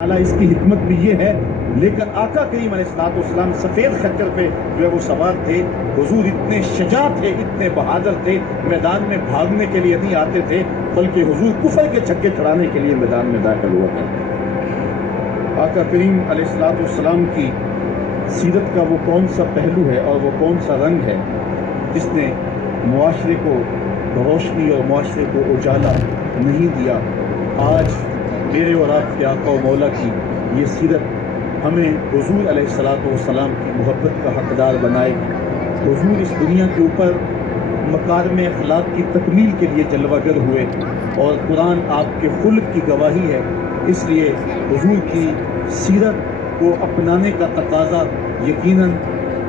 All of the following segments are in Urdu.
اس کی حکمت بھی یہ ہے، لیکن آقا کریم علیہ السلام سفید خچر پہ جو ہے وہ سوار تھے. حضور اتنے شجاع تھے، اتنے بہادر تھے، میدان میں بھاگنے کے لیے نہیں آتے تھے بلکہ حضور کفر کے چھکے چھڑانے کے لیے میدان میں داخل ہوا کرتے. آقا کریم علیہ السلام کی سیرت کا وہ کون سا پہلو ہے اور وہ کون سا رنگ ہے جس نے معاشرے کو روشنی اور معاشرے کو اجالا نہیں دیا؟ آج میرے اور آپ کے آقا و مولا کی یہ سیرت ہمیں حضور علیہ السلام کی محبت کا حقدار بنائے. حضور اس دنیا کے اوپر مکارم اخلاق کی تکمیل کے لیے جلوہ گر ہوئے اور قرآن آپ کے خلق کی گواہی ہے. اس لیے حضور کی سیرت کو اپنانے کا تقاضا یقیناً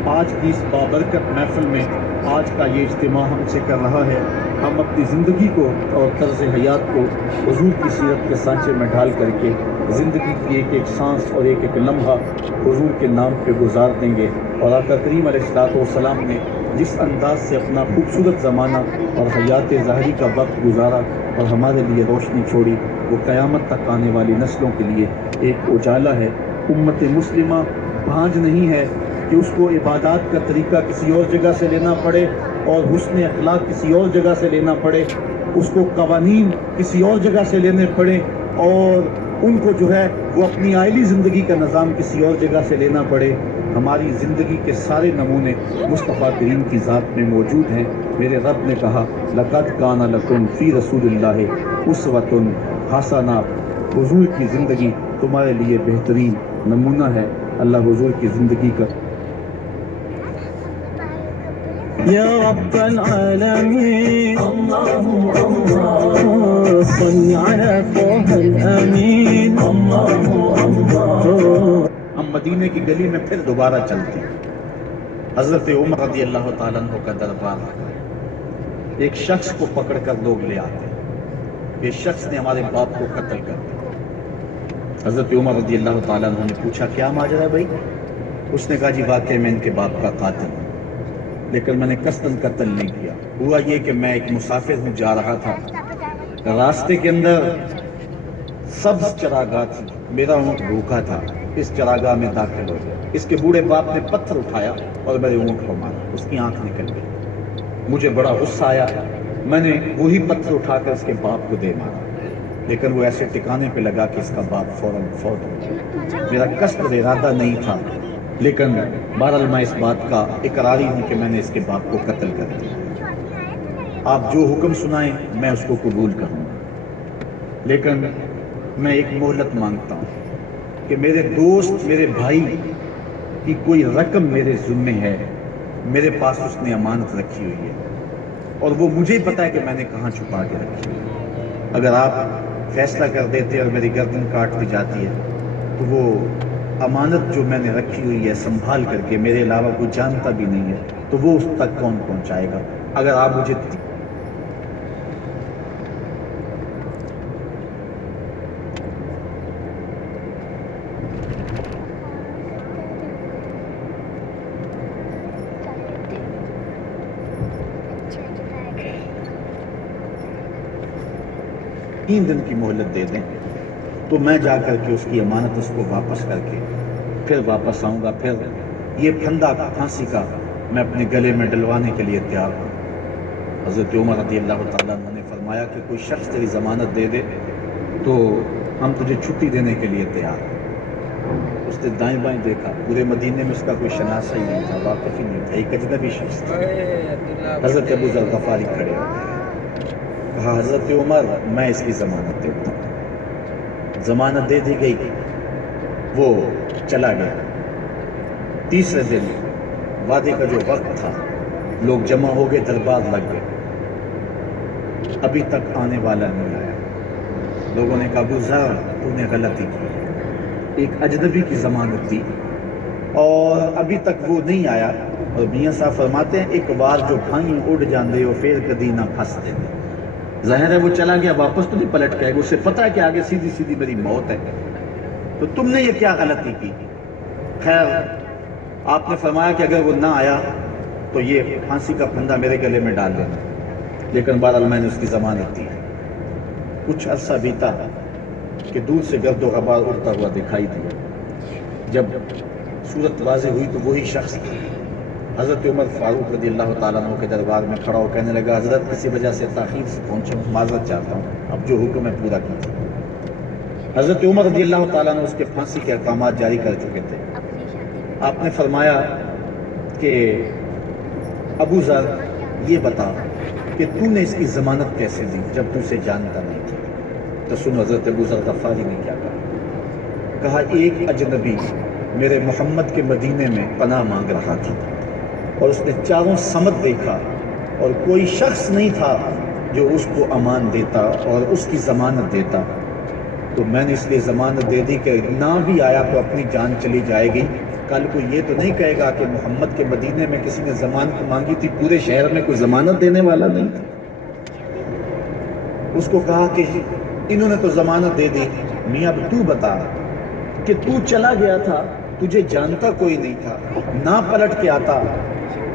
آج کی اس بابرکت محفل میں آج کا یہ اجتماع ہم سے کر رہا ہے. ہم اپنی زندگی کو اور طرز حیات کو حضور کی سیرت کے سانچے میں ڈھال کر کے زندگی کی ایک ایک سانس اور ایک ایک لمحہ حضور کے نام پہ گزار دیں گے. اور آقا کریم علیہ السلام نے جس انداز سے اپنا خوبصورت زمانہ اور حیات ظاہری کا وقت گزارا اور ہمارے لیے روشنی چھوڑی، وہ قیامت تک آنے والی نسلوں کے لیے ایک اجالا ہے. امت مسلمہ بھانج نہیں ہے کہ اس کو عبادات کا طریقہ کسی اور جگہ سے لینا پڑے اور حسن اخلاق کسی اور جگہ سے لینا پڑے، اس کو قوانین کسی اور جگہ سے لینے پڑے اور ان کو جو ہے وہ اپنی عائلی زندگی کا نظام کسی اور جگہ سے لینا پڑے. ہماری زندگی کے سارے نمونے مصطفیٰ کریم کی ذات میں موجود ہیں. میرے رب نے کہا لَقَدْ كَانَ لَكُمْ فِي رَسُولِ اللَّهِ أُسْوَةٌ حَسَنَةٌ. حضور کی زندگی تمہارے لیے بہترین نمونہ ہے. اللہ حضور کی زندگی کا یا رب العالمین اللہ اللہ صل علی طه الامین اللہ اللہ. ہم مدینے کی گلی میں پھر دوبارہ چلتے ہیں. حضرت عمر رضی اللہ تعالیٰ عنہ کا دربار لگا. ایک شخص کو پکڑ کر لوگ لے آتے ہیں، یہ شخص نے ہمارے باپ کو قتل کر دیا. حضرت عمر رضی اللہ تعالیٰ عنہ نے پوچھا کیا ماجرا ہے بھائی؟ اس نے کہا جی واقعی میں ان کے باپ کا قاتل ہوں، لیکن میں نے قصداً قتل نہیں کیا. ہوا یہ کہ میں ایک مسافر ہوں، جا رہا تھا، راستے کے اندر سبز چراگاہ تھی، میرا اونٹ بھوکا تھا، اس چراگاہ میں داخل ہو گیا. اس کے بوڑھے باپ نے پتھر اٹھایا اور میرے اونٹ کو مارا، اس کی آنکھ نکل گئی. مجھے بڑا غصہ آیا، میں نے وہی پتھر اٹھا کر اس کے باپ کو دے مارا، لیکن وہ ایسے ٹکانے پہ لگا کہ اس کا باپ فوراً فوت ہو گیا. میرا قصد ارادہ نہیں تھا، لیکن بہرحال میں اس بات کا اقراری ہوں کہ میں نے اس کے باپ کو قتل کر دیا. آپ جو حکم سنائیں میں اس کو قبول کروں گا، لیکن میں ایک مہلت مانگتا ہوں کہ میرے دوست، میرے بھائی کی کوئی رقم میرے ذمے ہے، میرے پاس اس نے امانت رکھی ہوئی ہے اور وہ مجھے پتا ہے کہ میں نے کہاں چھپا کے رکھی ہے. اگر آپ فیصلہ کر دیتے اور میری گردن کاٹ دی جاتی ہے تو وہ امانت جو میں نے رکھی ہوئی ہے سنبھال کر کے میرے علاوہ کوئی جانتا بھی نہیں ہے تو وہ اس تک کون پہنچائے گا؟ اگر آپ مجھے تین دن کی مہلت دے دیں تو میں جا کر کے اس کی امانت اس کو واپس کر کے پھر واپس آؤں گا. پھر یہ پھندا پھانسی کا میں اپنے گلے میں ڈلوانے کے لیے تیار ہوں. حضرت عمر رضی اللہ تعالیٰ عنہ نے فرمایا کہ کوئی شخص تیری ضمانت دے دے تو ہم تجھے چھٹی دینے کے لیے تیار ہیں. اس نے دائیں بائیں دیکھا، پورے مدینے میں اس کا کوئی شناسہ ہی نہیں تھا، واقف ہی نہیں تھا، ایک اجنبی شخص تھا. حضرت ابو ذر غفاری کھڑے ہو گئے. کہا حضرت عمر میں اس کی ضمانت دیتا ہوں. ضمانت دے دی گئی، وہ چلا گیا. تیسرے دن وعدے کا جو وقت تھا لوگ جمع ہو گئے، دربار لگ گئے، ابھی تک آنے والا نہیں آیا. لوگوں نے کہا ابو ذر تو نے غلطی کی، ایک اجنبی کی ضمانت دی اور ابھی تک وہ نہیں آیا. اور میاں صاحب فرماتے ہیں ایک بار جو بھائیں اڑ جاندے ہو پھر کدی نہ پھنس دے. ظاہر ہے وہ چلا گیا، واپس تو نہیں پلٹ کے آئے گا، اسے پتہ ہے کہ آگے سیدھی سیدھی میری موت ہے، تو تم نے یہ کیا غلطی کی؟ خیر آپ نے فرمایا کہ اگر وہ نہ آیا تو یہ پھانسی کا پھندا میرے گلے میں ڈال دینا، لیکن بہرحال میں نے اس کی ضمانت دی. کچھ عرصہ بیتا، کہ دور سے گرد و غبار اڑتا ہوا دکھائی دیا۔ جب صورت واضح ہوئی تو وہی شخص حضرت عمر فاروق رضی اللہ تعالیٰ عنہ کے دربار میں کھڑا ہو کہنے لگا حضرت کسی وجہ سے تاخیر سے پہنچا ہوں، معذرت چاہتا ہوں، اب جو حکم ہے پورا کیجیے۔ حضرت عمر رضی اللہ تعالیٰ عنہ اس کے پھانسی کے احکامات جاری کر چکے تھے۔ آپ نے فرمایا کہ ابو ذر یہ بتا کہ تو نے اس کی ضمانت کیسے دی جب تو اسے جانتا نہیں تھا؟ تو سن حضرت ابو ذر غفاری نے کیا کہا ایک اجنبی میرے محمد کے مدینے میں پناہ مانگ رہا تھا اور اس نے چاروں سمت دیکھا اور کوئی شخص نہیں تھا جو اس کو امان دیتا اور اس کی ضمانت دیتا، تو میں نے اس لیے ضمانت دے دی کہ نہ بھی آیا تو اپنی جان چلی جائے گی، کل کو یہ تو نہیں کہے گا کہ محمد کے مدینے میں کسی نے ضمانت مانگی تھی، پورے شہر میں کوئی ضمانت دینے والا نہیں تھا۔ اس کو کہا کہ انہوں نے تو ضمانت دے دی، میاں اب تو بتا کہ تو چلا گیا تھا، تجھے جانتا کوئی نہیں تھا، نہ پلٹ کے آتا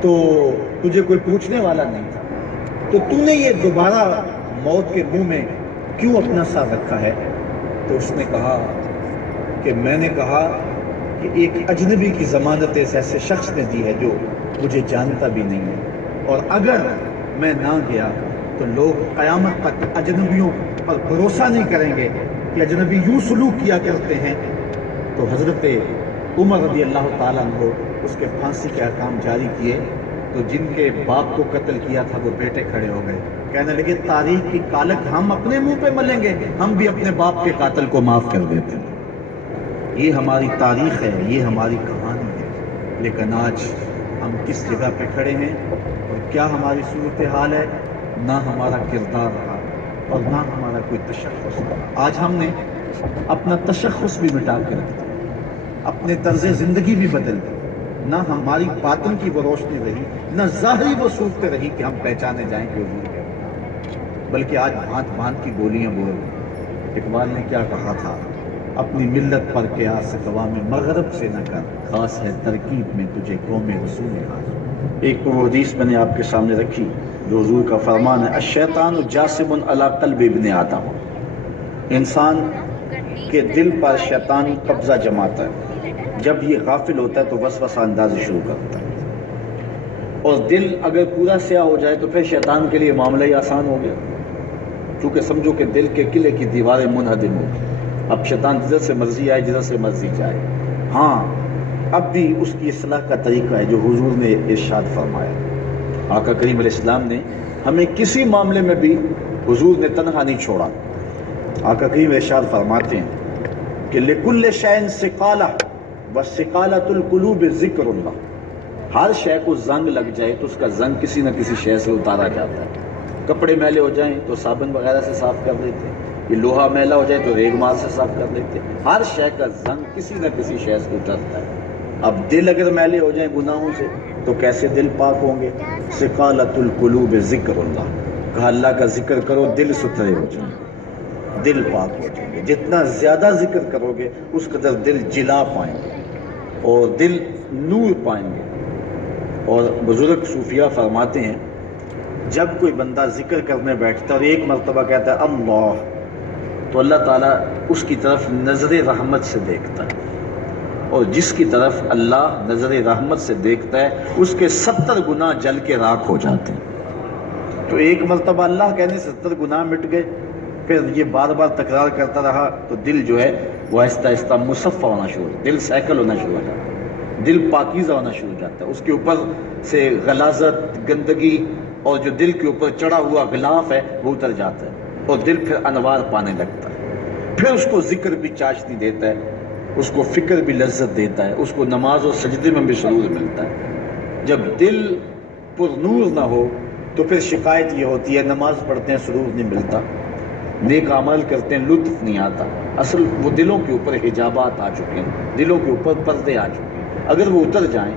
تو تجھے کوئی پوچھنے والا نہیں تھا، تو تو نے یہ دوبارہ موت کے منہ میں کیوں اپنا ساتھ رکھا ہے؟ تو اس نے کہا کہ میں نے کہا کہ ایک اجنبی کی ضمانت اس ایسے شخص نے دی ہے جو مجھے جانتا بھی نہیں ہے، اور اگر میں نہ گیا تو لوگ قیامت تک اجنبیوں پر بھروسہ نہیں کریں گے کہ اجنبی یوں سلوک کیا کرتے ہیں۔ تو حضرت عمر رضی اللہ تعالیٰ عنہ اس کے پھانسی کے احکام جاری کیے، تو جن کے باپ کو قتل کیا تھا وہ بیٹے کھڑے ہو گئے، کہنے لگے تاریخ کی کالک ہم اپنے منہ پہ ملیں گے، ہم بھی اپنے باپ کے قاتل کو معاف کر دیتے ہیں۔ یہ ہماری تاریخ ہے، یہ ہماری کہانی ہے، لیکن آج ہم کس جگہ پہ کھڑے ہیں اور کیا ہماری صورتحال ہے؟ نہ ہمارا کردار رہا اور نہ ہمارا کوئی تشخص رہا۔ آج ہم نے اپنا تشخص بھی مٹا کے رکھ دیا، اپنے طرز زندگی بھی بدل دی، نہ ہماری باطن کی وہ روشنی رہی، نہ ظاہری وہ صورت رہی کہ ہم پہچانے جائیں کہ حضور ہے، بلکہ آج بھانت بھانت کی گولیاں بول رہی۔ اقبال نے کیا کہا تھا؟ اپنی ملت پر قیاس اقوام مغرب سے نہ کر، خاص ہے ترکیب میں تجھے قوم رسول حاضر۔ ایک وہ حدیث میں نے آپ کے سامنے رکھی جو حضور کا فرمان ہے، الشیطان جاسم علی قلب ابن آدم، انسان کے دل پر شیطان قبضہ جماتا ہے، جب یہ غافل ہوتا ہے تو وسوسہ اندازی شروع کرتا ہے، اور دل اگر پورا سیاہ ہو جائے تو پھر شیطان کے لیے معاملہ ہی آسان ہو گیا، چونکہ سمجھو کہ دل کے قلعے کی دیواریں منہدم ہو گئی، اب شیطان جدھر سے مرضی آئے جدھر سے مرضی جائے۔ ہاں اب بھی اس کی اصلاح کا طریقہ ہے جو حضور نے ارشاد فرمایا۔ آقا کریم علیہ السلام نے ہمیں کسی معاملے میں بھی حضور نے تنہا نہیں چھوڑا۔ آقا کریم ارشاد فرماتے ہیں کہ لِكُلِّ شَيْءٍ سِقَالَةٌ وَسِقَالَةُ الْقُلُوبِ ذِكْرُ اللَّهِ، ہر شے کو زنگ لگ جائے تو اس کا زنگ کسی نہ کسی شے سے اتارا جاتا ہے۔ کپڑے میلے ہو جائیں تو صابن وغیرہ سے صاف کر دیتے ہیں، یہ لوہا میلا ہو جائے تو ریگ مال سے صاف کر دیتے ہیں، ہر شے کا زنگ کسی نہ کسی شے سے اترتا ہے۔ اب دل اگر میلے ہو جائیں گناہوں سے تو کیسے دل پاک ہوں گے؟ سقالۃ القلوب ذکر اللہ، کہا اللہ کا ذکر کرو دل ستھرے ہو جائیں گے، دل پاک ہو جائیں گے۔ جتنا زیادہ ذکر کرو گے اس قدر دل جلا پائیں گے اور دل نور پائیں گے۔ اور بزرگ صوفیہ فرماتے ہیں جب کوئی بندہ ذکر کرنے بیٹھتا ہے اور ایک مرتبہ کہتا ہے اللہ، تو اللہ تعالیٰ اس کی طرف نظر رحمت سے دیکھتا ہے، اور جس کی طرف اللہ نظر رحمت سے دیکھتا ہے اس کے 70 گناہ جل کے راکھ ہو جاتے ہیں۔ تو ایک مرتبہ اللہ کہنے سے 70 گناہ مٹ گئے، پھر یہ بار بار تکرار کرتا رہا تو دل جو ہے وہ آہستہ آہستہ مصفہ ہونا شروع ہو، دل سیکل ہونا شروع ہو جاتا ہے، دل پاکیزہ ہونا شروع ہو جاتا ہے، اس کے اوپر سے غلاظت، گندگی اور جو دل کے اوپر چڑھا ہوا غلاف ہے وہ اتر جاتا ہے، اور دل پھر انوار پانے لگتا ہے، پھر اس کو ذکر بھی چاشنی دیتا ہے، اس کو فکر بھی لذت دیتا ہے، اس کو نماز و سجدے میں بھی سرور ملتا ہے۔ جب دل پر نور نہ ہو تو پھر شکایت یہ ہوتی ہے نماز پڑھتے ہیں سرور نہیں ملتا، نیک عمل کرتے ہیں لطف نہیں آتا۔ اصل وہ دلوں کے اوپر حجابات آ چکے ہیں، دلوں کے اوپر پردے آ چکے ہیں، اگر وہ اتر جائیں